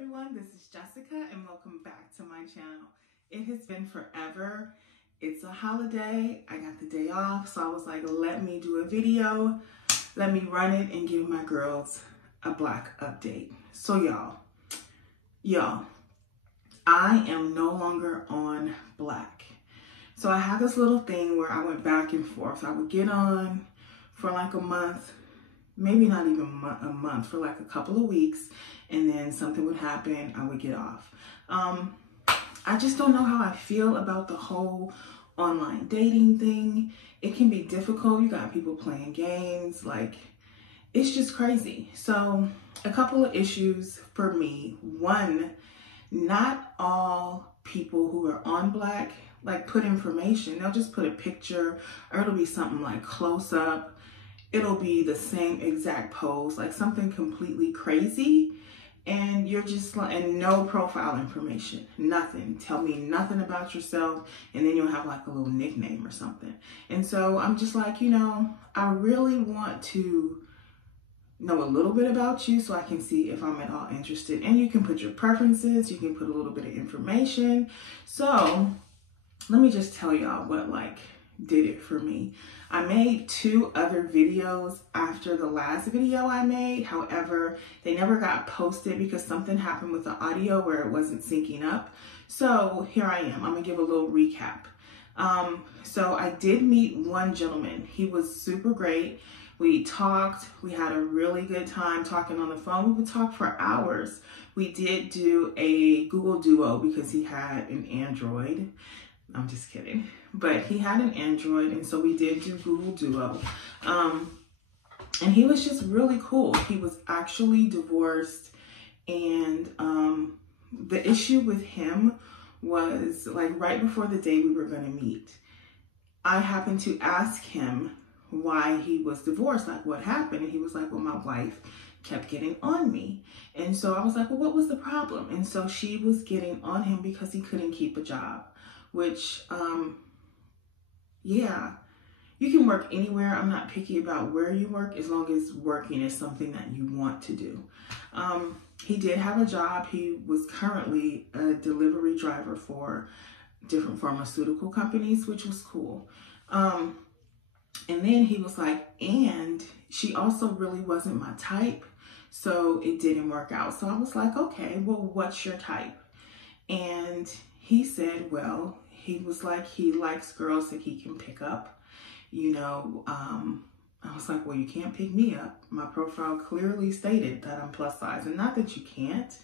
everyone, this is Jessica and welcome back to my channel. It has been forever. It's a holiday. I got the day off, so I was like, let me do a video. Let me run it and give my girls a black update. So y'all, I am no longer on black. So I have this little thing where I went back and forth. I would get on for like a month, maybe not even a month, for like a couple of weeks, and then something would happen, I would get off. I just don't know how I feel about the whole online dating thing. It can be difficult. You got people playing games, like, it's just crazy. So a couple of issues for me. One, not all people who are on black like put information. They'll just put a picture, or it'll be something like close up. It'll be the same exact pose, like something completely crazy. And you're just like, and no profile information, nothing. Tell me nothing about yourself. And then you'll have like a little nickname or something. And so I'm just like, I really want to know a little bit about you so I can see if I'm at all interested. And you can put your preferences, you can put a little bit of information. So let me just tell y'all what did it for me. I made 2 other videos after the last video I made. However, they never got posted because something happened with the audio where it wasn't syncing up. So here I am. I'm gonna give a little recap. So I did meet one gentleman. He was super great. We talked, we had a really good time talking on the phone. We would talk for hours. We did do a Google Duo because he had an Android. I'm just kidding. But he had an Android, and so we did do Google Duo. And he was just really cool. He was actually divorced, and the issue with him was like right before the day we were going to meet, I happened to ask him why he was divorced, like what happened. And he was like, well, my wife kept getting on me. And so I was like, well, what was the problem? And so she was getting on him because he couldn't keep a job, which, yeah, you can work anywhere. I'm not picky about where you work as long as working is something that you want to do. He did have a job. He was currently a delivery driver for different pharmaceutical companies, which was cool. And then he was like, and she also really wasn't my type, so it didn't work out. So I was like, okay, well, what's your type? And he said, well, he was like, he likes girls that he can pick up. I was like, well, you can't pick me up. My profile clearly stated that I'm plus size, and not that you can't.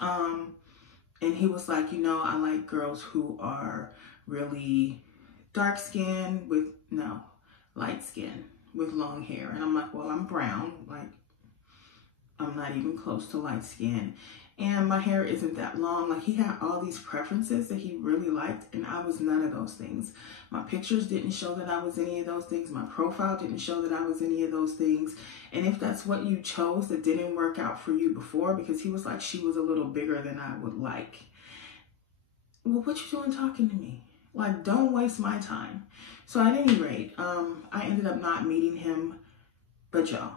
And he was like, I like girls who are really dark skinned with, light skin with long hair. And I'm like, well, I'm brown. Like, I'm not even close to light skin. And my hair isn't that long. Like, he had all these preferences that he really liked, and I was none of those things. My pictures didn't show that I was any of those things. My profile didn't show that I was any of those things. And if that's what you chose that didn't work out for you before, because he was like, she was a little bigger than I would like. Well, what you doing talking to me? Like, don't waste my time. So at any rate, I ended up not meeting him, but y'all,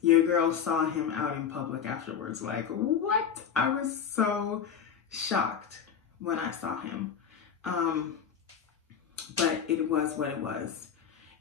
your girl saw him out in public afterwards. Like, what? I was so shocked when I saw him. But it was what it was.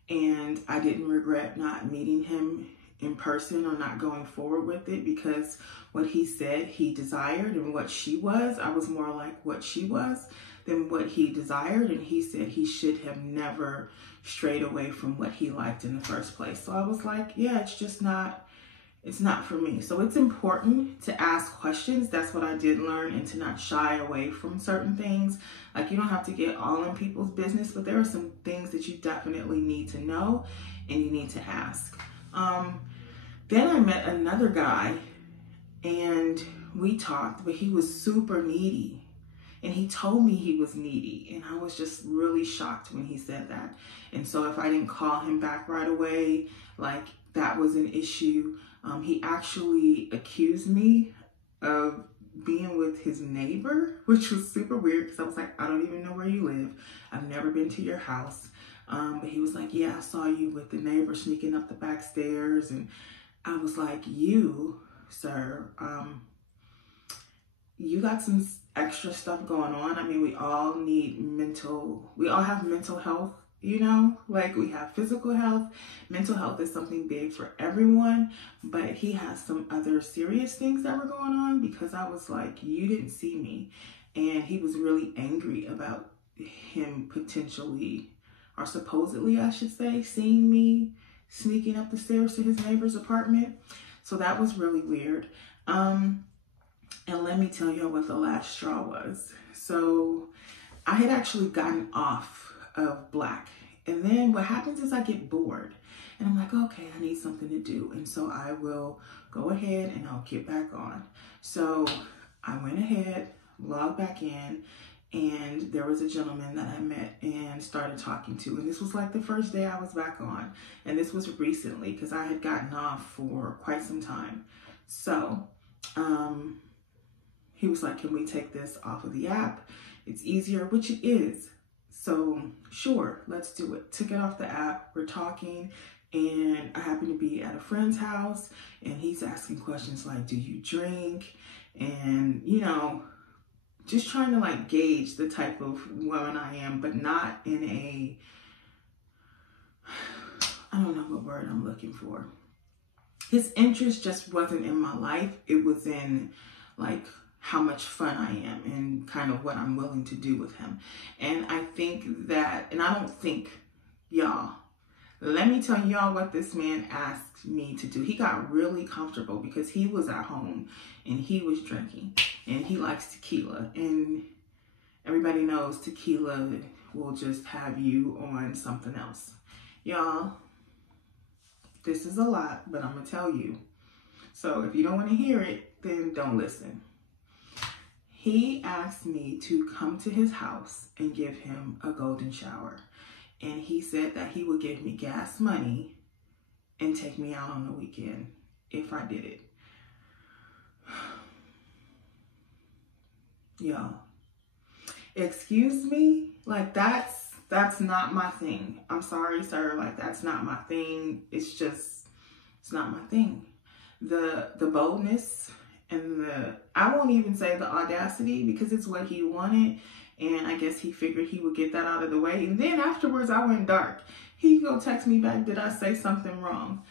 And I didn't regret not meeting him in person or not going forward with it, because what he said he desired and what she was, I was more like what she was than what he desired. And he said he should have never strayed away from what he liked in the first place. So I was like, yeah, it's not for me. So it's important to ask questions. That's what I did learn, and to not shy away from certain things. Like, you don't have to get all in people's business, but there are some things that you definitely need to know and you need to ask. Then I met another guy and we talked, but he was super needy. And he told me he was needy, and I was just really shocked when he said that. And so if I didn't call him back right away, like, that was an issue. He actually accused me of being with his neighbor, which was super weird because I was like, I don't even know where you live. I've never been to your house. But he was like, yeah, I saw you with the neighbor sneaking up the back stairs. And I was like, you, sir, you got some extra stuff going on. I mean, we all have mental health, you know, like we have physical health. Mental health is something big for everyone, but he has some other serious things that were going on, because I was like, you didn't see me. And he was really angry about him potentially, or supposedly I should say, seeing me sneaking up the stairs to his neighbor's apartment. So that was really weird. And let me tell you what the last straw was. So I had actually gotten off of Black. And then what happens is I get bored. And I'm like, okay, I need something to do. And so I will go ahead and I'll get back on. So I went ahead, logged back in, and there was a gentleman that I met and started talking to. And this was like the first day I was back on. And this was recently, because I had gotten off for quite some time. So, he was like, can we take this off of the app? It's easier, which it is. So sure, let's do it. Took it off the app. We're talking, and I happen to be at a friend's house, and he's asking questions like, do you drink? And, you know, just trying to like gauge the type of woman I am, but not in a, I don't know what word I'm looking for. His interest just wasn't in my life. It was in like how much fun I am and kind of what I'm willing to do with him. And I think that, and I don't think, y'all, let me tell y'all what this man asked me to do. He got really comfortable because he was at home and he was drinking, and he likes tequila, and everybody knows tequila will just have you on something else. Y'all, this is a lot, but I'm gonna tell you. So if you don't want to hear it, then don't listen. He asked me to come to his house and give him a golden shower. And he said that he would give me gas money and take me out on the weekend if I did it. Y'all, excuse me? Like that's not my thing. I'm sorry, sir. Like that's not my thing. It's not my thing. The boldness and I won't even say the audacity, because it's what he wanted. And I guess he figured he would get that out of the way. And then afterwards I went dark. He go text me back, did I say something wrong?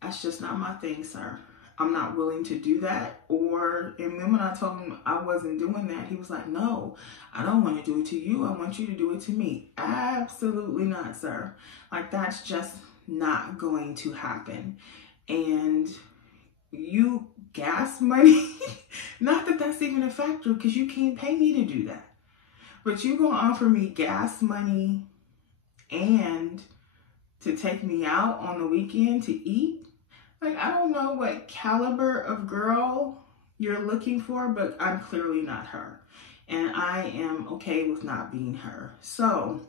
That's just not my thing, sir. I'm not willing to do that. And then when I told him I wasn't doing that, he was like, no, I don't want to do it to you. I want you to do it to me. Absolutely not, sir. Like that's just not going to happen. And you gas money, not that that's even a factor, because you can't pay me to do that. But you gonna offer me gas money and to take me out on the weekend to eat? Like, I don't know what caliber of girl you're looking for, but I'm clearly not her. And I am okay with not being her. So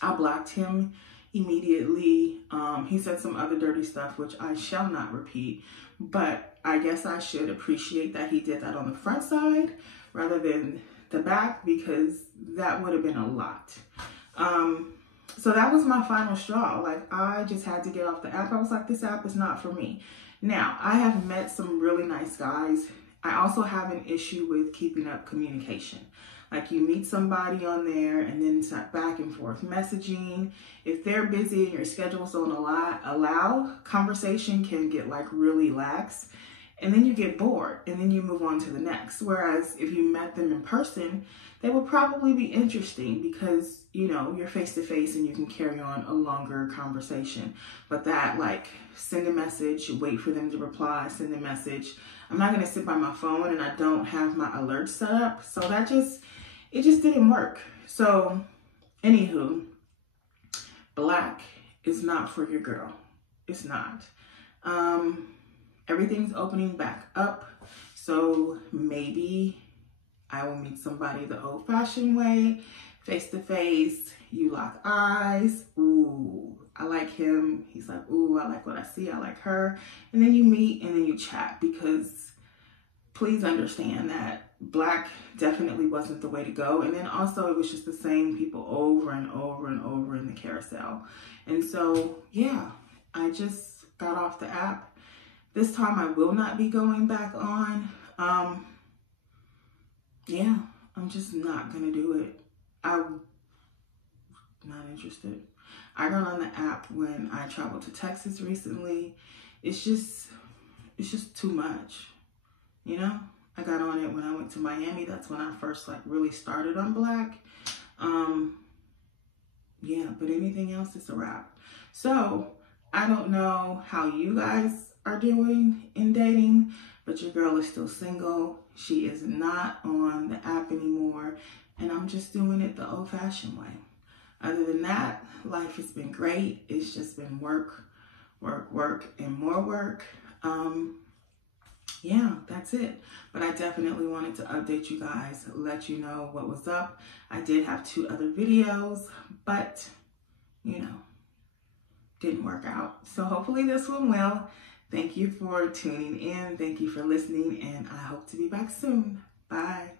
I blocked him immediately. He said some other dirty stuff, which I shall not repeat. But I guess I should appreciate that he did that on the front side rather than the back, because that would have been a lot. So that was my final straw. Like, I just had to get off the app. I was like, this app is not for me. Now, I have met some really nice guys. I also have an issue with keeping up communication. Like, you meet somebody on there and then it's back and forth messaging. If they're busy and your schedules don't allow, conversation can get like really lax. And then you get bored and then you move on to the next. Whereas if you met them in person, they would probably be interesting because, you know, you're face to face and you can carry on a longer conversation. But that, like, send a message, wait for them to reply, send a message. I'm not going to sit by my phone and I don't have my alerts set up. So it just didn't work. So anywho, Black is not for your girl. It's not. Everything's opening back up. So maybe I will meet somebody the old fashioned way, face to face. You lock eyes. Ooh, I like him. He's like, ooh, I like what I see. I like her. And then you meet and then you chat, because please understand that Black definitely wasn't the way to go. And then also it was just the same people over and over and over in the carousel. And so, yeah, I just got off the app. This time I will not be going back on. just not gonna do it. I'm not interested. I got on the app when I traveled to Texas recently. It's just too much, you know? I got on it when I went to Miami. That's when I first like really started on Black. Yeah, but anything else is a wrap. So I don't know how you guys are doing in dating, but your girl is still single. She is not on the app anymore, and I'm just doing it the old-fashioned way. Other than that, life has been great. It's just been work, work, work, and more work. Yeah, that's it. But I definitely wanted to update you guys, let you know what was up. I did have 2 other videos, but, you know, didn't work out. So hopefully this one will. Thank you for tuning in. Thank you for listening, and I hope to be back soon. Bye.